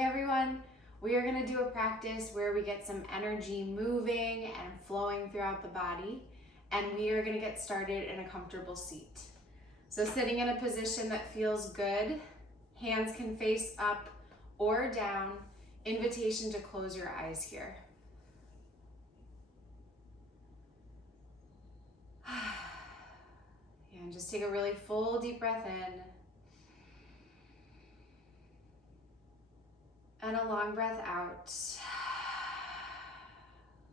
Hey everyone, we are going to do a practice where we get some energy moving and flowing throughout the body, and we are going to get started in a comfortable seat. So sitting in a position that feels good, hands can face up or down, invitation to close your eyes here. And just take a really full deep breath in. And a long breath out,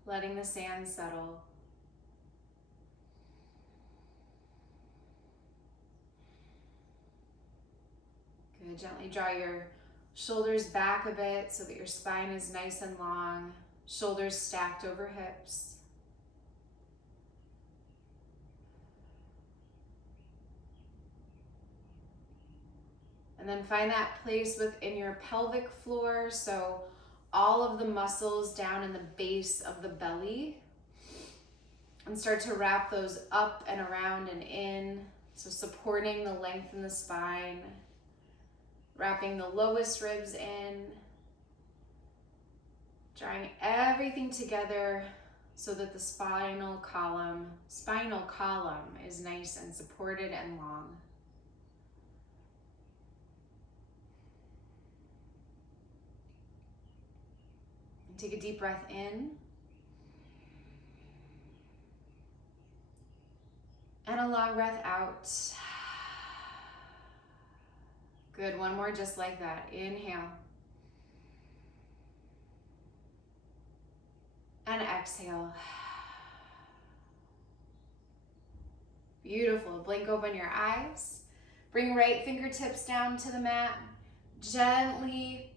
letting the sand settle. Good, gently draw your shoulders back a bit so that your spine is nice and long, shoulders stacked over hips. And then find that place within your pelvic floor, so all of the muscles down in the base of the belly. And start to wrap those up and around and in, so supporting the length in the spine. Wrapping the lowest ribs in. Drawing everything together so that the spinal column is nice and supported and long. Take a deep breath in. And a long breath out. Good, one more just like that. Inhale. And exhale. Beautiful, blink open your eyes. Bring right fingertips down to the mat. Gently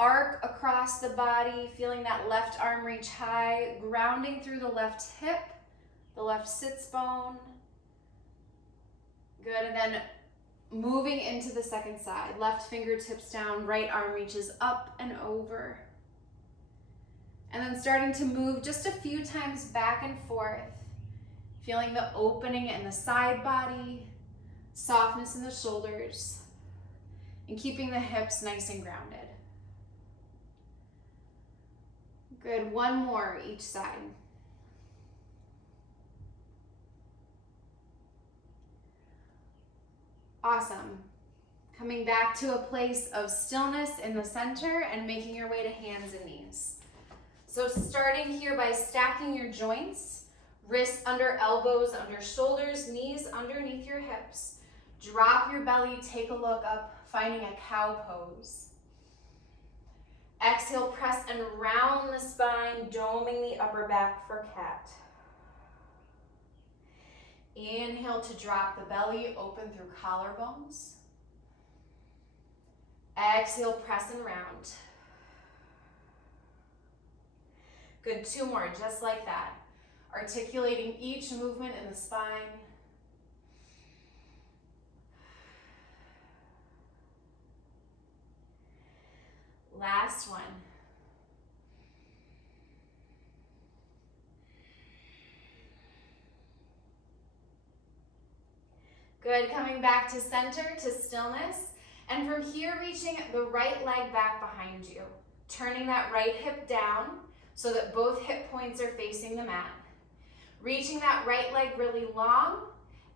arc across the body, feeling that left arm reach high, grounding through the left hip, the left sits bone. Good, and then moving into the second side. Left fingertips down, right arm reaches up and over. And then starting to move just a few times back and forth, feeling the opening in the side body, softness in the shoulders, and keeping the hips nice and grounded. Good, one more each side. Awesome. Coming back to a place of stillness in the center and making your way to hands and knees. So starting here by stacking your joints, wrists under elbows, under shoulders, knees underneath your hips. Drop your belly, take a look up, finding a cow pose. Exhale, press and round the spine, doming the upper back for cat. Inhale to drop the belly, open through collarbones. Exhale, press and round. Good, two more, just like that. Articulating each movement in the spine. Last one. Good, coming back to center, to stillness. And from here, reaching the right leg back behind you. Turning that right hip down so that both hip points are facing the mat. Reaching that right leg really long,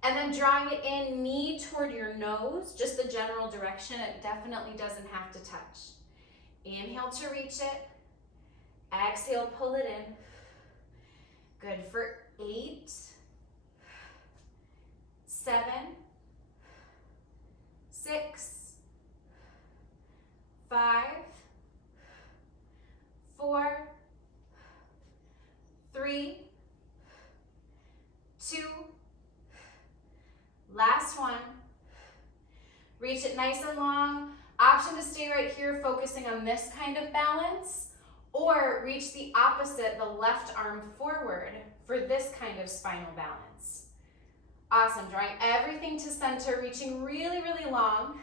and then drawing it in, knee toward your nose, just the general direction. It definitely doesn't have to touch. Inhale to reach it. Exhale, pull it in. Good, for 8, 7, 6, 5, 4, 3, 2, last one. Reach it nice and long. Option to stay right here, focusing on this kind of balance, or reach the opposite, the left arm forward for this kind of spinal balance. Awesome, drawing everything to center, reaching really, really long.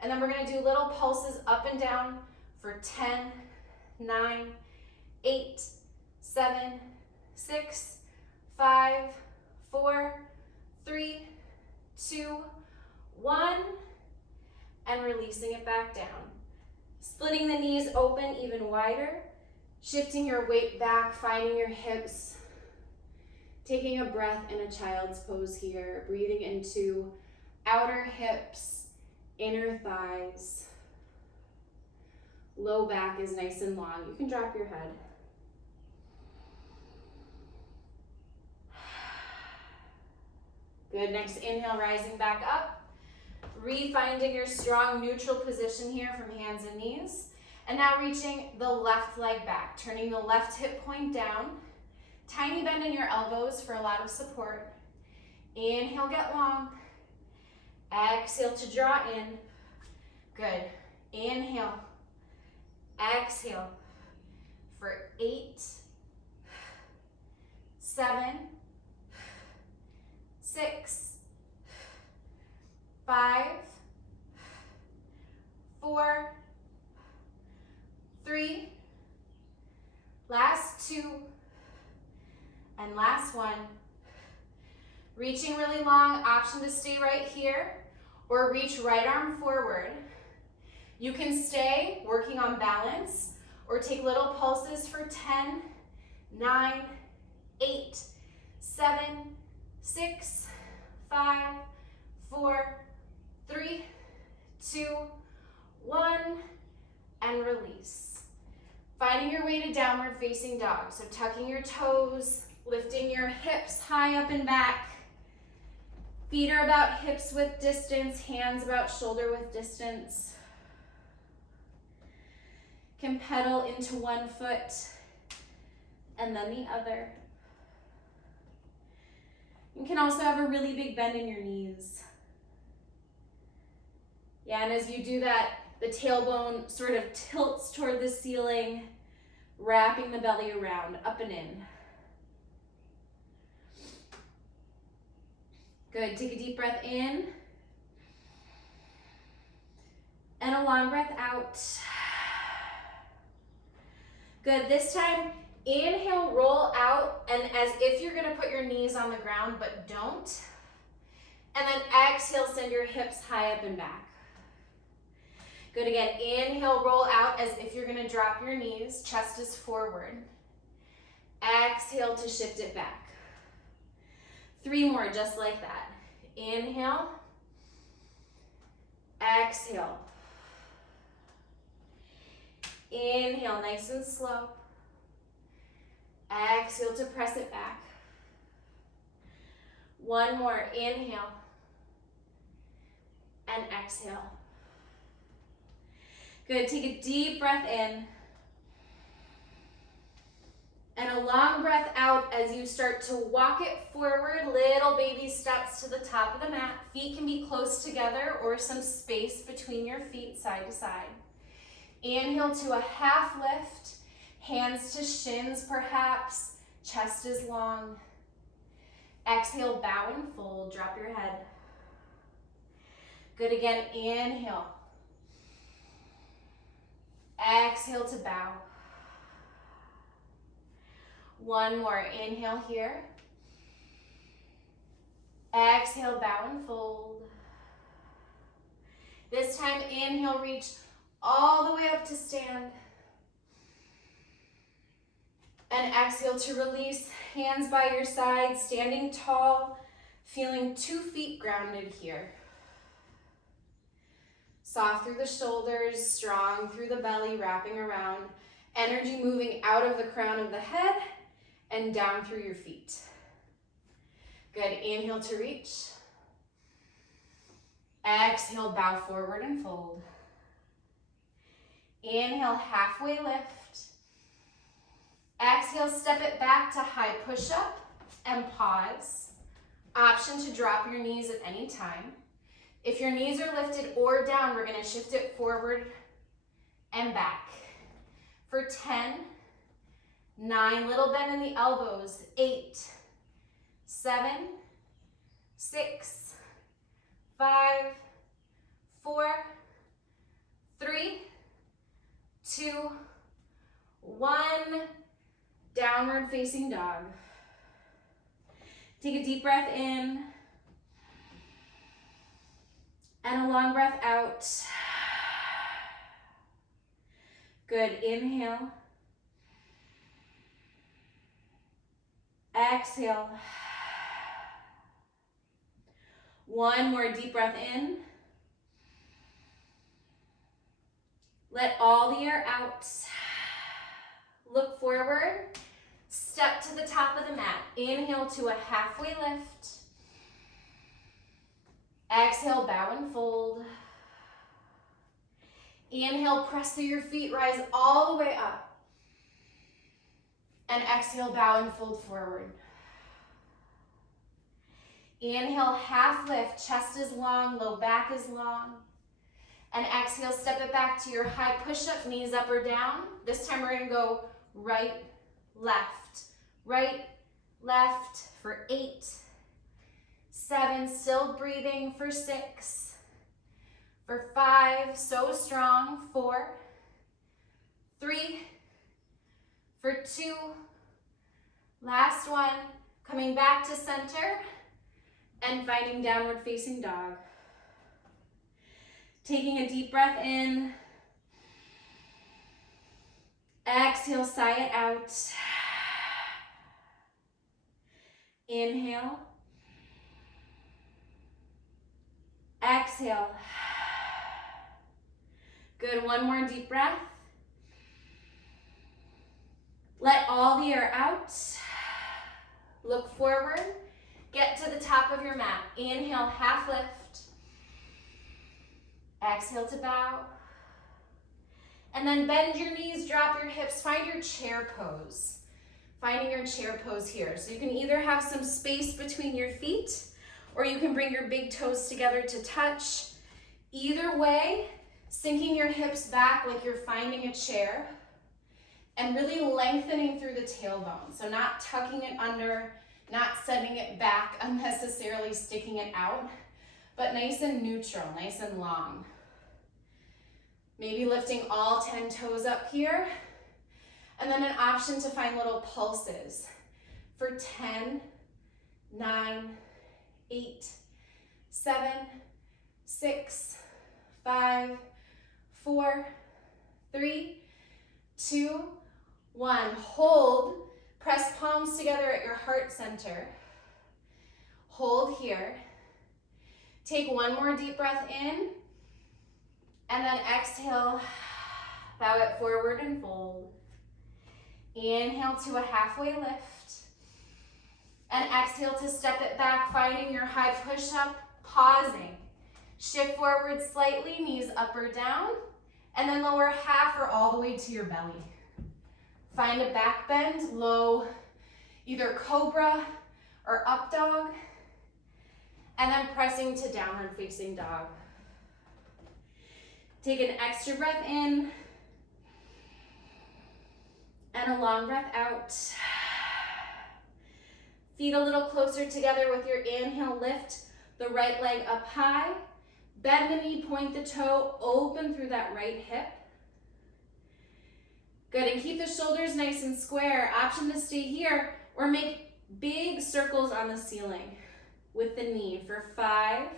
And then we're gonna do little pulses up and down for 10, 9, 8, 7, 6, 5, 4, 3, 2, 1. And releasing it back down. Splitting the knees open even wider. Shifting your weight back, finding your hips. Taking a breath in a child's pose here. Breathing into outer hips, inner thighs. Low back is nice and long. You can drop your head. Good, next inhale, rising back up. Refinding your strong neutral position here from hands and knees. And now reaching the left leg back, turning the left hip point down. Tiny bend in your elbows for a lot of support. Inhale, get long. Exhale to draw in. Good. Inhale. Exhale for 8, 7, 6, 5, 4, 3, last 2, and last 1. Reaching really long, option to stay right here or reach right arm forward. You can stay working on balance or take little pulses for 10, 9, 8, 7, 6, 5, 4, 3, 2, 1, and release. Finding your way to downward facing dog. So tucking your toes, lifting your hips high up and back. Feet are about hips width distance, hands about shoulder width distance. Can pedal into one foot and then the other. You can also have a really big bend in your knees. Yeah, and as you do that, the tailbone sort of tilts toward the ceiling, wrapping the belly around, up and in. Good, take a deep breath in. And a long breath out. Good, this time, inhale, roll out, and as if you're gonna put your knees on the ground, but don't. And then exhale, send your hips high up and back. Good, again, inhale, roll out as if you're gonna drop your knees, chest is forward. Exhale to shift it back. 3 more, just like that. Inhale, exhale. Inhale, nice and slow. Exhale to press it back. 1 more, inhale. And exhale. Good, take a deep breath in. And a long breath out as you start to walk it forward, little baby steps to the top of the mat. Feet can be close together or some space between your feet, side to side. Inhale to a half lift, hands to shins perhaps, chest is long. Exhale, bow and fold, drop your head. Good, again, inhale. Exhale to bow. 1 more, inhale here. Exhale, bow and fold. This time, inhale, reach all the way up to stand. And exhale to release, hands by your side, standing tall, feeling 2 feet grounded here. Soft through the shoulders, strong through the belly, wrapping around. Energy moving out of the crown of the head and down through your feet. Good, inhale to reach. Exhale, bow forward and fold. Inhale, halfway lift. Exhale, step it back to high push-up and pause. Option to drop your knees at any time. If your knees are lifted or down, we're gonna shift it forward and back. For 10, 9, little bend in the elbows, 8, 7, 6, 5, 4, 3, 2, 1, downward facing dog. Take a deep breath in and a long breath out. Good, inhale. Exhale. One more deep breath in. Let all the air out. Look forward. Step to the top of the mat. Inhale to a halfway lift. Exhale, bow and fold. Inhale, press through your feet, rise all the way up. And exhale, bow and fold forward. Inhale, half lift, chest is long, low back is long. And exhale, step it back to your high push-up, knees up or down. This time we're gonna go right, left for 8, 7, still breathing for 6, for 5, so strong, 4, 3, for 2, last one, coming back to center, and finding downward facing dog. Taking a deep breath in. Exhale, sigh it out. Inhale. Exhale. Good, one more deep breath. Let all the air out. Look forward. Get to the top of your mat. Inhale, half lift. Exhale to bow. And then bend your knees, drop your hips, find your chair pose. Finding your chair pose here. So you can either have some space between your feet, or you can bring your big toes together to touch. Either way, sinking your hips back like you're finding a chair, and really lengthening through the tailbone. So not tucking it under, not sending it back unnecessarily, sticking it out, but nice and neutral, nice and long. Maybe lifting all 10 toes up here, and then an option to find little pulses for 10, 9, 8, 7, 6, 5, 4, 3, 2, 1. Hold, press palms together at your heart center. Hold here. Take one more deep breath in, and then exhale, bow it forward and fold. Inhale to a halfway lift, and exhale to step it back, finding your high push-up, pausing. Shift forward slightly, knees up or down, and then lower half or all the way to your belly. Find a back bend, low, either cobra or up dog, and then pressing to downward facing dog. Take an extra breath in, and a long breath out. Feet a little closer together with your inhale, lift the right leg up high, bend the knee, point the toe, open through that right hip. Good, and keep the shoulders nice and square. Option to stay here or make big circles on the ceiling with the knee for 5,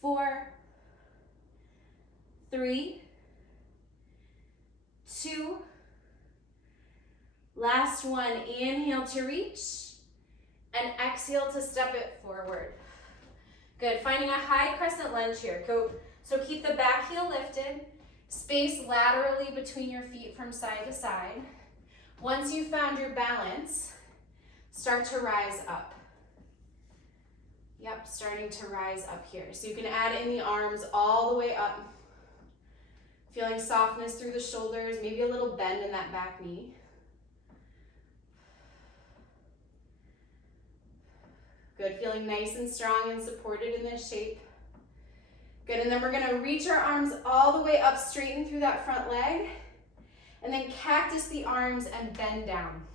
4, 3, 2, last one. Inhale to reach, and exhale to step it forward. Good, finding a high crescent lunge here. So keep the back heel lifted, space laterally between your feet from side to side. Once you've found your balance, start to rise up. Yep, starting to rise up here. So you can add in the arms all the way up. Feeling softness through the shoulders, maybe a little bend in that back knee. Good, feeling nice and strong and supported in this shape. Good, and then we're gonna reach our arms all the way up, straighten through that front leg, and then cactus the arms and bend down.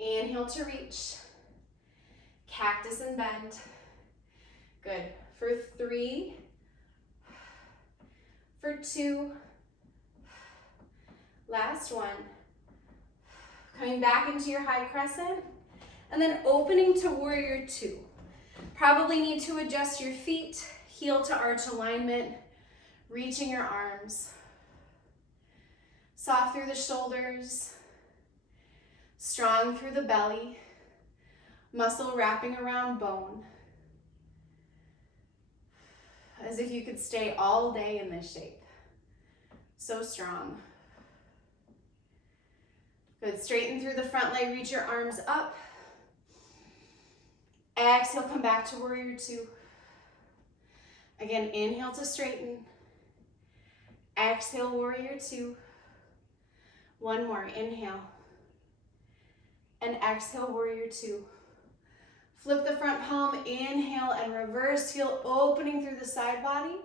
Inhale to reach, cactus and bend. Good, for 3, for 2, last one. Coming back into your high crescent, and then opening to warrior 2. Probably need to adjust your feet, heel to arch alignment, reaching your arms. Soft through the shoulders, strong through the belly, muscle wrapping around bone. As if you could stay all day in this shape. So strong. Good, straighten through the front leg, reach your arms up. Exhale, come back to warrior two. Again, inhale to straighten. Exhale, warrior two. One more, inhale. And exhale, warrior two. Flip the front palm, inhale and reverse. Feel opening through the side body.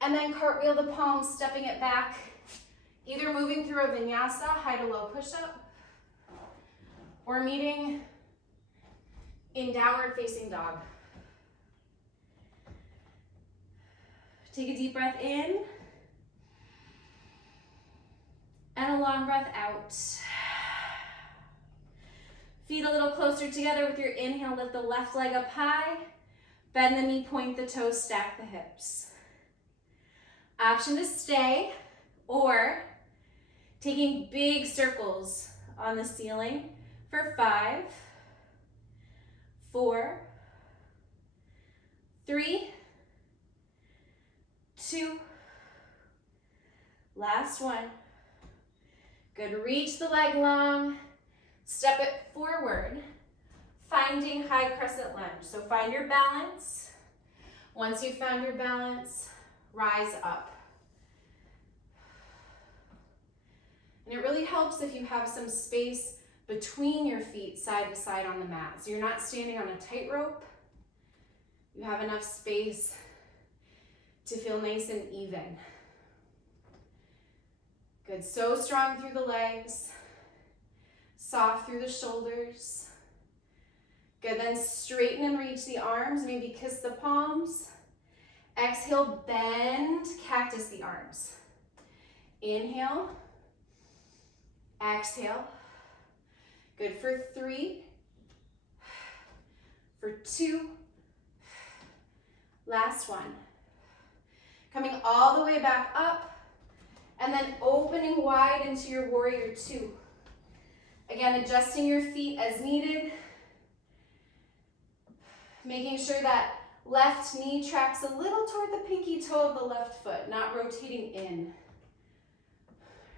And then cartwheel the palms, stepping it back. Either moving through a vinyasa, high to low push-up, or meeting in downward facing dog. Take a deep breath in. And a long breath out. Feet a little closer together with your inhale. Lift the left leg up high. Bend the knee, point the toes, stack the hips. Option to stay or taking big circles on the ceiling for 5, 4, 3, 2, last one. Good, reach the leg long, step it forward, finding high crescent lunge. So find your balance. Once you've found your balance, rise up. And it really helps if you have some space between your feet side to side on the mat. So you're not standing on a tightrope. You have enough space to feel nice and even. Good, so strong through the legs, soft through the shoulders. Good, then straighten and reach the arms, maybe kiss the palms. Exhale, bend, cactus the arms. Inhale, exhale. Good, for 3, for 2, last one. Coming all the way back up, and then opening wide into your warrior two. Again, adjusting your feet as needed. Making sure that left knee tracks a little toward the pinky toe of the left foot, not rotating in.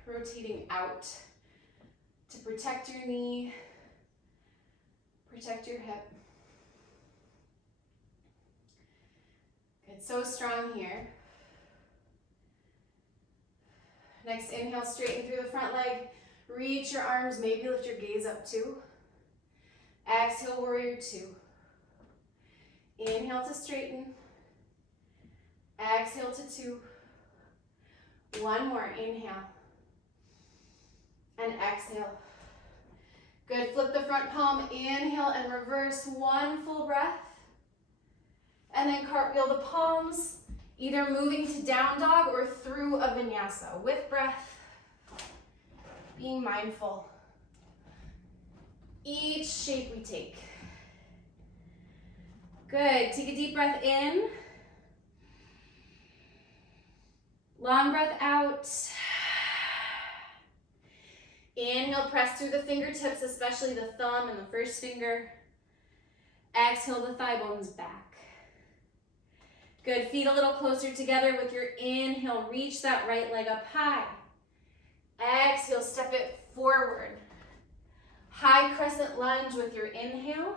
Rotating out to protect your knee, protect your hip. Good, so strong here. Next, inhale, straighten through the front leg. Reach your arms, maybe lift your gaze up too. Exhale, warrior two. Inhale to straighten. Exhale to 2. One more, inhale. And exhale. Good, flip the front palm, inhale and reverse, one full breath. And then cartwheel the palms, either moving to down dog or through a vinyasa with breath, being mindful. Each shape we take. Good, take a deep breath in. Long breath out. Inhale, press through the fingertips, especially the thumb and the first finger. Exhale, the thigh bones back. Good, feet a little closer together with your inhale. Reach that right leg up high. Exhale, step it forward. High crescent lunge with your inhale.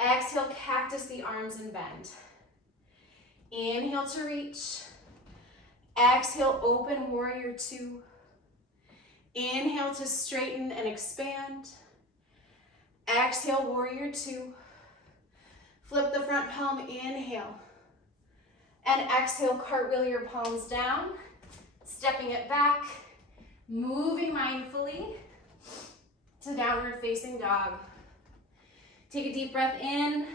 Exhale, cactus the arms and bend. Inhale to reach. Exhale, open warrior two. Inhale to straighten and expand. Exhale, warrior two. Flip the front palm, inhale. And exhale, cartwheel your palms down, stepping it back, moving mindfully to downward facing dog. Take a deep breath in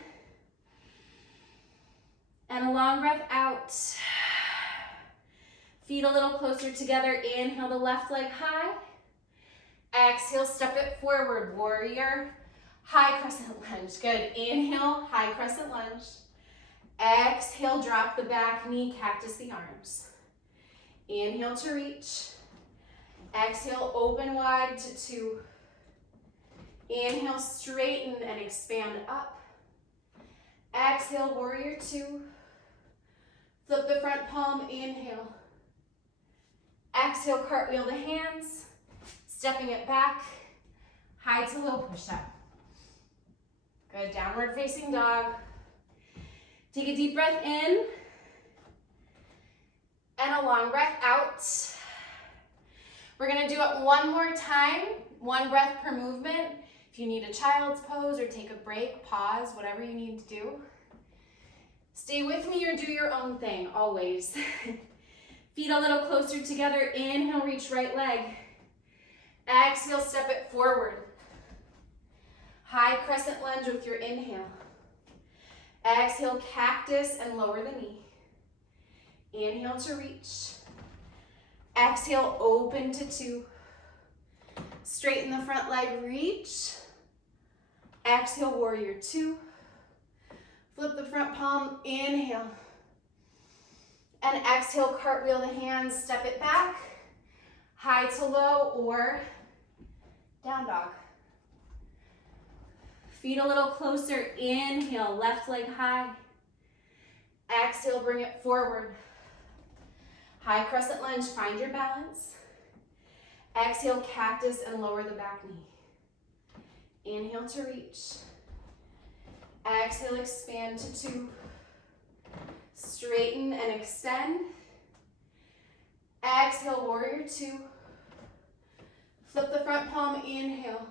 and a long breath out. Feet a little closer together. Inhale the left leg high. Exhale, step it forward, warrior. High crescent lunge. Good. Inhale, high crescent lunge. Exhale, drop the back knee, cactus the arms. Inhale to reach. Exhale, open wide to 2. Inhale, straighten and expand up. Exhale, warrior 2. Flip the front palm, inhale. Exhale, cartwheel the hands, stepping it back, high to low push-up. Good, downward facing dog. Take a deep breath in, and a long breath out. We're gonna do it one more time, 1 breath per movement. If you need a child's pose or take a break, pause, whatever you need to do. Stay with me or do your own thing, always. Feet a little closer together. Inhale, reach right leg. Exhale, step it forward. High crescent lunge with your inhale. Exhale, cactus and lower the knee. Inhale to reach. Exhale, open to 2. Straighten the front leg, reach. Exhale, warrior 2. Flip the front palm, inhale. And exhale, cartwheel the hands, step it back. High to low or down dog. Feet a little closer, inhale, left leg high. Exhale, bring it forward. High crescent lunge, find your balance. Exhale, cactus and lower the back knee. Inhale to reach. Exhale, expand to 2. Straighten and extend. Exhale, warrior 2. Flip the front palm, inhale.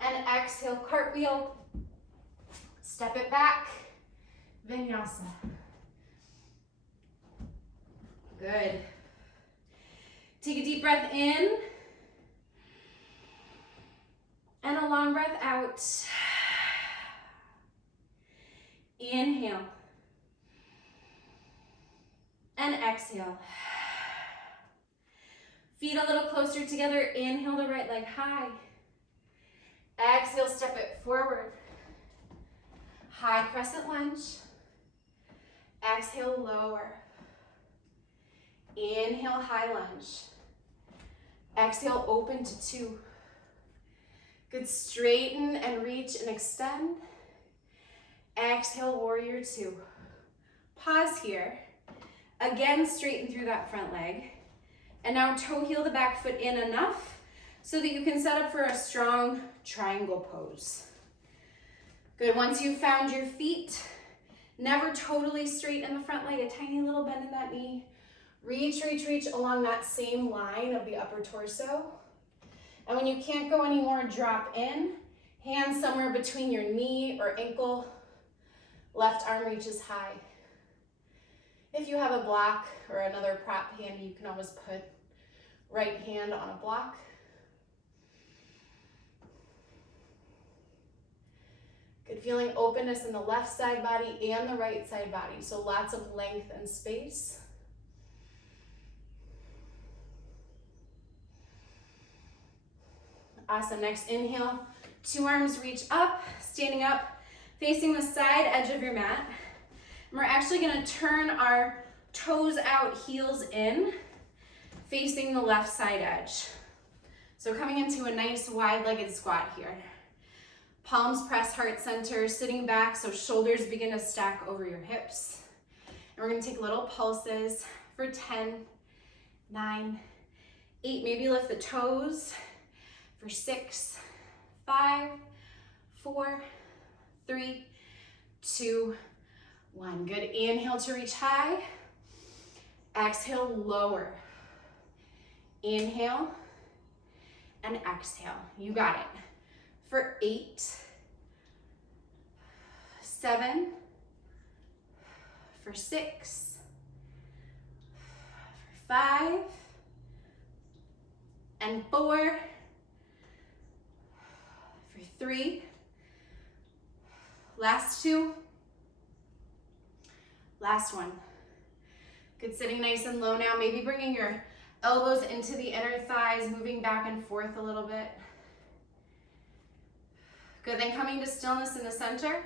And exhale, cartwheel. Step it back. Vinyasa. Good. Take a deep breath in. And a long breath out. Inhale. And exhale. Feet a little closer together. Inhale the right leg high. Exhale, step it forward. High crescent lunge. Exhale, lower. Inhale, high lunge. Exhale, open to 2. Good, straighten and reach and extend. Exhale, warrior 2. Pause here. Again, straighten through that front leg. And now toe heel the back foot in enough so that you can set up for a strong triangle pose. Good, once you've found your feet, never totally straight in the front leg, a tiny little bend in that knee. Reach, reach, reach along that same line of the upper torso. And when you can't go anymore, drop in. Hands somewhere between your knee or ankle. Left arm reaches high. If you have a block or another prop handy, you can always put right hand on a block. Good, feeling openness in the left side body and the right side body. So lots of length and space. Awesome, next inhale, 2 arms reach up, standing up, facing the side edge of your mat. And we're actually gonna turn our toes out, heels in, facing the left side edge. So coming into a nice wide-legged squat here. Palms press heart center, sitting back so shoulders begin to stack over your hips. And we're gonna take little pulses for 10, 9, 8, maybe lift the toes. For 6, 5, 4, 3, 2, 1. Good, inhale to reach high. Exhale, lower. Inhale and exhale. You got it. For 8, 7, for 6, for 5, and 4, 3, last 2, last 1. Good, sitting nice and low now, maybe bringing your elbows into the inner thighs, moving back and forth a little bit. Good, then coming to stillness in the center,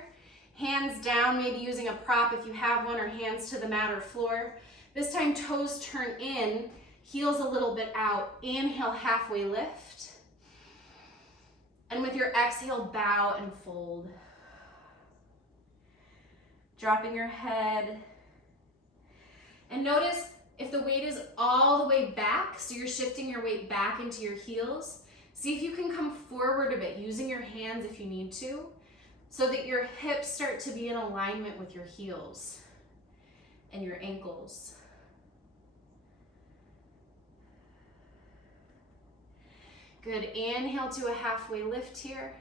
hands down, maybe using a prop if you have one, or hands to the mat or floor. This time toes turn in, Heels a little bit out. Inhale, halfway lift. And with your exhale, bow and fold. Dropping your head. And notice if the weight is all the way back, so you're shifting your weight back into your heels, see if you can come forward a bit, using your hands if you need to, so that your hips start to be in alignment with your heels and your ankles. Good, inhale to a halfway lift here.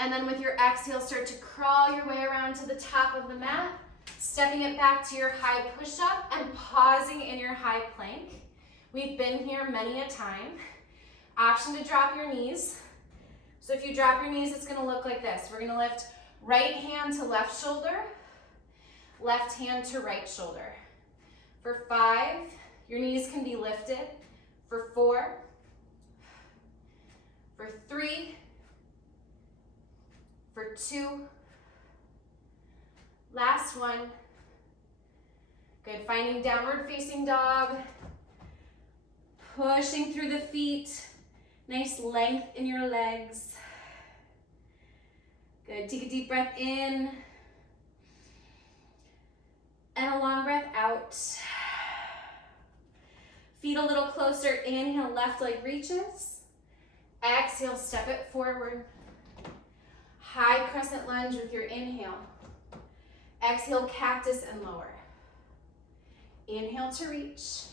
And then with your exhale, start to crawl your way around to the top of the mat, stepping it back to your high push-up and pausing in your high plank. We've been here many a time. Option to drop your knees. So if you drop your knees, it's gonna look like this. We're gonna lift right hand to left shoulder, left hand to right shoulder. For 5, your knees can be lifted. For 4, for 3, for 2, last one. Good, finding downward facing dog, pushing through the feet, nice length in your legs. Good, take a deep breath in, and a long breath out. Feet a little closer, inhale, left leg reaches. Exhale, step it forward. High crescent lunge with your inhale. Exhale, cactus and lower. Inhale to reach.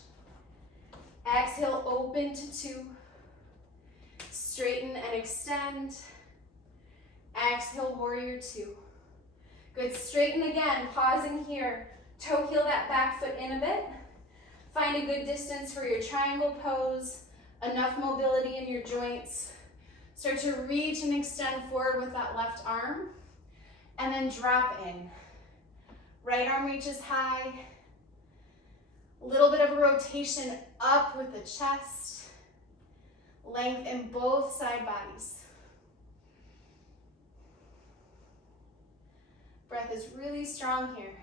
Exhale, open to 2. Straighten and extend. Exhale, warrior 2. Good, straighten again, pausing here. Toe heel that back foot in a bit. Find a good distance for your triangle pose. Enough mobility in your joints. Start to reach and extend forward with that left arm. And then drop in. Right arm reaches high. A little bit of a rotation up with the chest. Length in both side bodies. Breath is really strong here.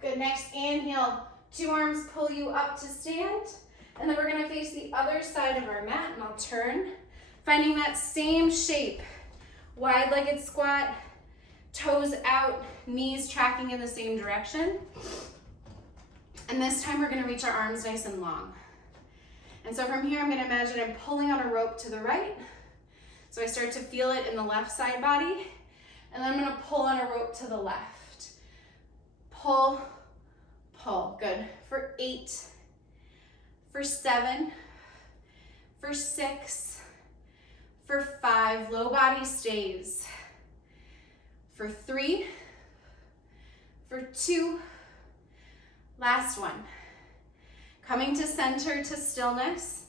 Good, next inhale, 2 arms pull you up to stand, and then we're gonna face the other side of our mat, and I'll turn, finding that same shape, wide-legged squat, toes out, knees tracking in the same direction. And this time we're gonna reach our arms nice and long. And so from here, I'm gonna imagine I'm pulling on a rope to the right, so I start to feel it in the left side body, and then I'm gonna pull on a rope to the left. Pull, pull, good. For 8, for 7, for 6, for 5, low body stays. For 3, for 2, last one. Coming to center to stillness.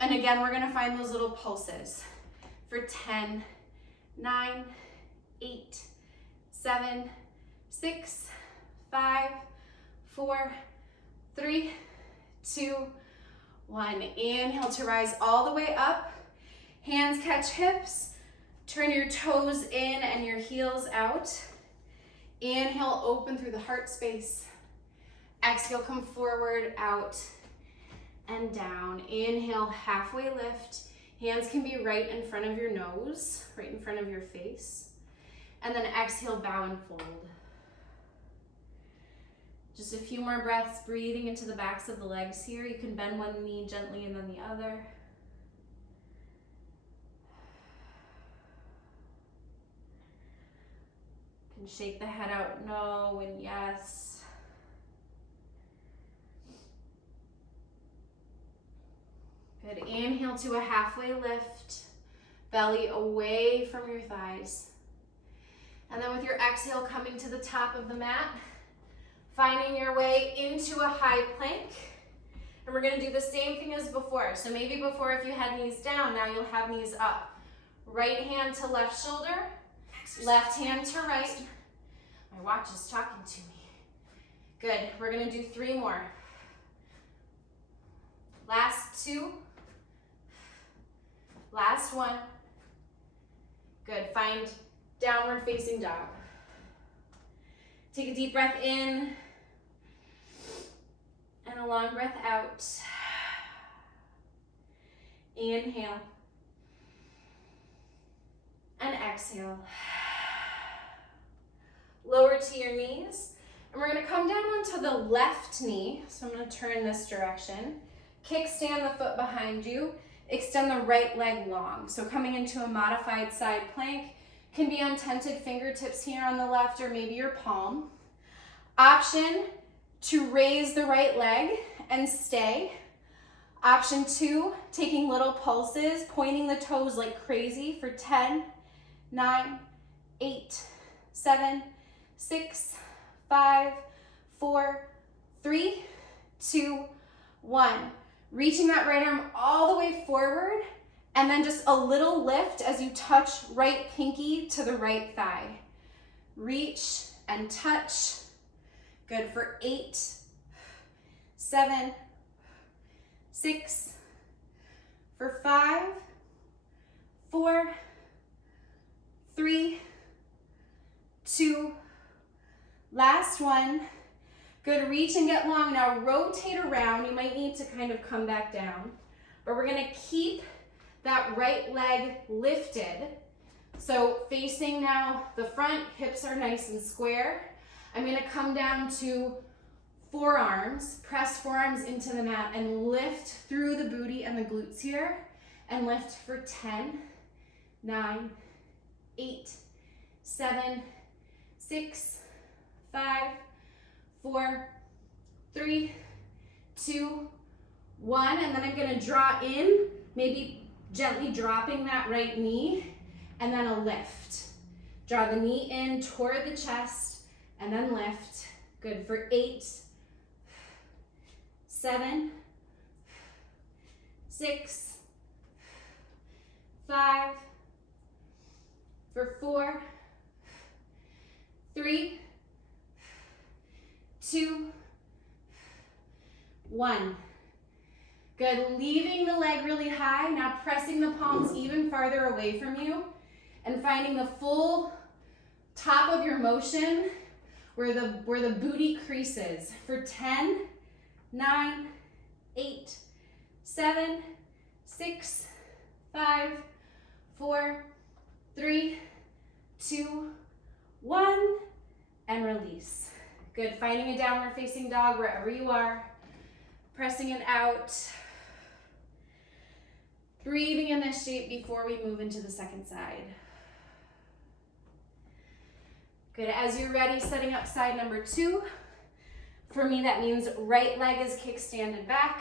And again, we're gonna find those little pulses. For 10, 9, 8, 7, 6, 5, 4, 3, 2, 1. Inhale to rise all the way up. Hands catch hips. Turn your toes in and your heels out. Inhale, open through the heart space. Exhale, come forward, out, and down. Inhale, halfway lift. Hands can be right in front of your nose, right in front of your face. And then exhale, bow and fold. Just a few more breaths, breathing into the backs of the legs here. You can bend one knee gently and then the other. You can shake the head out no and yes. Good, inhale to a halfway lift, belly away from your thighs. And then with your exhale, coming to the top of the mat, finding your way into a high plank. And we're gonna do the same thing as before. So maybe before if you had knees down, now you'll have knees up. Right hand to left shoulder, left hand to right. My watch is talking to me. Good, we're gonna do 3 more. Last 2. Last 1. Good, find downward facing dog. Take a deep breath in and a long breath out. Inhale and exhale. Lower to your knees, and we're going to come down onto the left knee. So I'm going to turn this direction. Kickstand the foot behind you. Extend the right leg long. So coming into a modified side plank, can be on tented fingertips here on the left or maybe your palm. Option to raise the right leg and stay. Option 2, taking little pulses, pointing the toes like crazy for 10, 9, 8, 7, 6, 5, 4, 3, 2, 1. Reaching that right arm all the way forward, and then just a little lift as you touch right pinky to the right thigh. Reach and touch. Good for 8, 7, 6, for 5, 4, 3, 2, last one. Good, reach and get long. Now rotate around. You might need to kind of come back down, but we're gonna keep that right leg lifted. So facing now the front, hips are nice and square. I'm gonna come down to forearms, press forearms into the mat and lift through the booty and the glutes here, and lift for 10, 9, 8, 7, 6, 5, 4, 3, 2, 1, and then I'm gonna draw in, maybe gently dropping that right knee, and then a lift. Draw the knee in toward the chest, and then lift. Good for 8, 7, 6, 5, for 4, 3, 2, 1. Good, leaving the leg really high, now pressing the palms even farther away from you and finding the full top of your motion where the booty creases for 10, 9, 8, 7, 6, 5, 4, 3, 2, 1, and release. Good, finding a downward facing dog wherever you are, pressing it out. Breathing in this shape before we move into the second side. Good, as you're ready, setting up side number 2. For me, that means right leg is kickstanded back,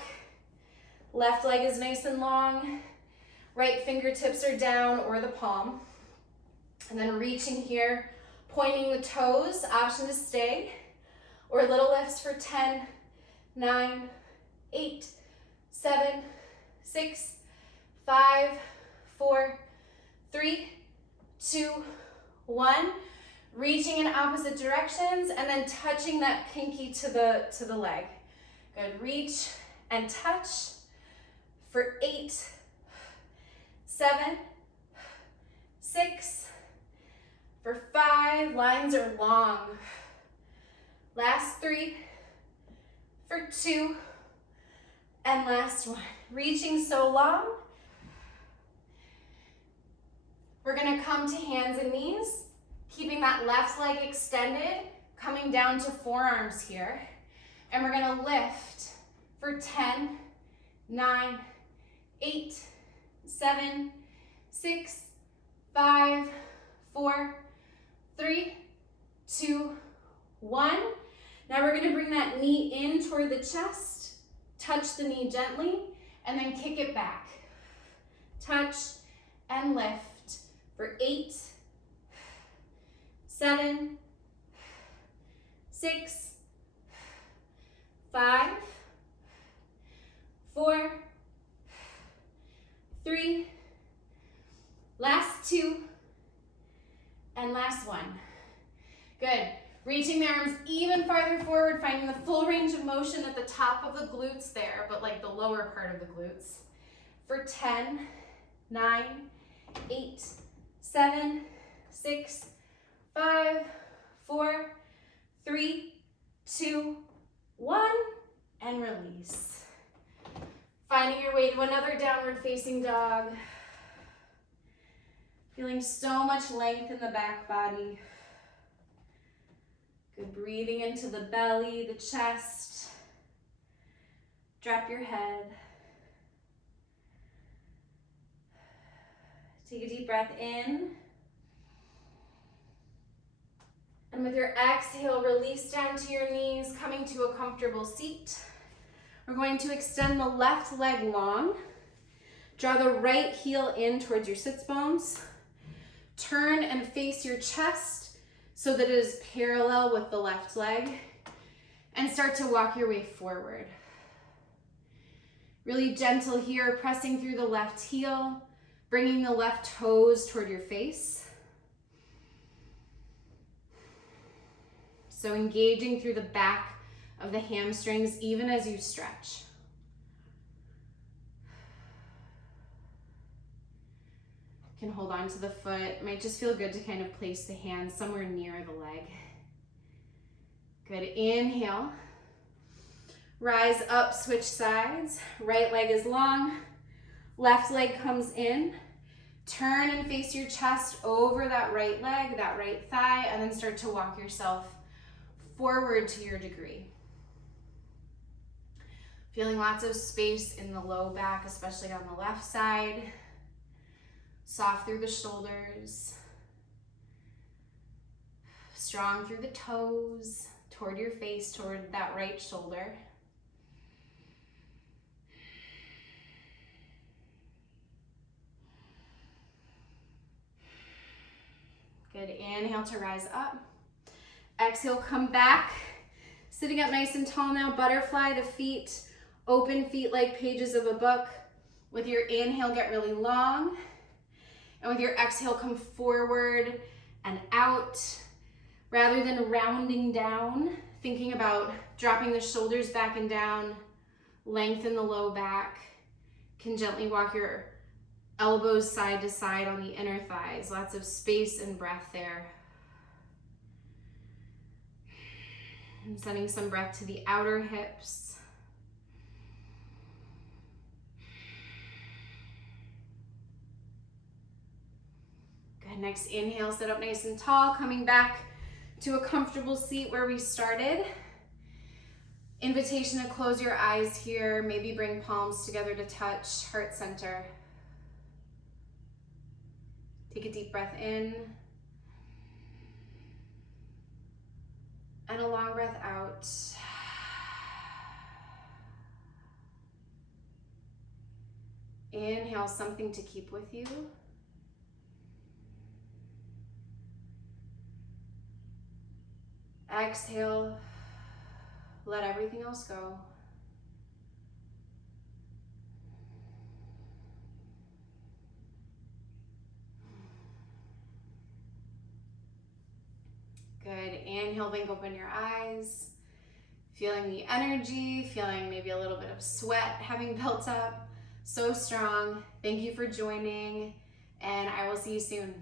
left leg is nice and long, right fingertips are down or the palm, and then reaching here, pointing the toes, option to stay, or little lifts for 10, 9, 8, 7, 6, 5, 4, 3, 2, 1. Reaching in opposite directions and then touching that pinky to the leg. Good, reach and touch for 8, 7, 6, for 5, lines are long. Last 3, for 2, and last 1. Reaching so long. We're gonna come to hands and knees, keeping that left leg extended, coming down to forearms here. And we're gonna lift for 10, 9, 8, 7, 6, 5, 4, 3, 2, 1. Now we're gonna bring that knee in toward the chest, touch the knee gently, and then kick it back. Touch and lift for 8, 7, 6, 5, 4, 3, last 2, and last 1. Good. Reaching the arms even farther forward, finding the full range of motion at the top of the glutes there, but like the lower part of the glutes. For 10, 9, 8, 7, 6, 5, 4, 3, 2, 1, and release. Finding your way to another downward facing dog. Feeling so much length in the back body. Good, breathing into the belly, the chest. Drop your head. Take a deep breath in. And with your exhale, release down to your knees, coming to a comfortable seat. We're going to extend the left leg long. Draw the right heel in towards your sits bones. Turn and face your chest so that it is parallel with the left leg. And start to walk your way forward. Really gentle here, pressing through the left heel, bringing the left toes toward your face. So engaging through the back of the hamstrings even as you stretch. You can hold on to the foot. It might just feel good to kind of place the hands somewhere near the leg. Good, inhale. Rise up, switch sides. Right leg is long, left leg comes in. Turn and face your chest over that right leg, that right thigh, and then start to walk yourself forward to your degree. Feeling lots of space in the low back, especially on the left side. Soft through the shoulders. Strong through the toes, toward your face, toward that right shoulder. Good, inhale to rise up. Exhale, come back. Sitting up nice and tall now, butterfly the feet, open feet like pages of a book. With your inhale, get really long. And with your exhale, come forward and out. Rather than rounding down, thinking about dropping the shoulders back and down, lengthen the low back. Can gently walk your elbows side to side on the inner thighs. Lots of space and breath there. And sending some breath to the outer hips. Good, next inhale, sit up nice and tall, coming back to a comfortable seat where we started. Invitation to close your eyes here, maybe bring palms together to touch, heart center. Take a deep breath in. And a long breath out. Inhale, something to keep with you. Exhale, let everything else go. Good, inhale, blink open your eyes. Feeling the energy, feeling maybe a little bit of sweat having built up. So strong. Thank you for joining, and I will see you soon.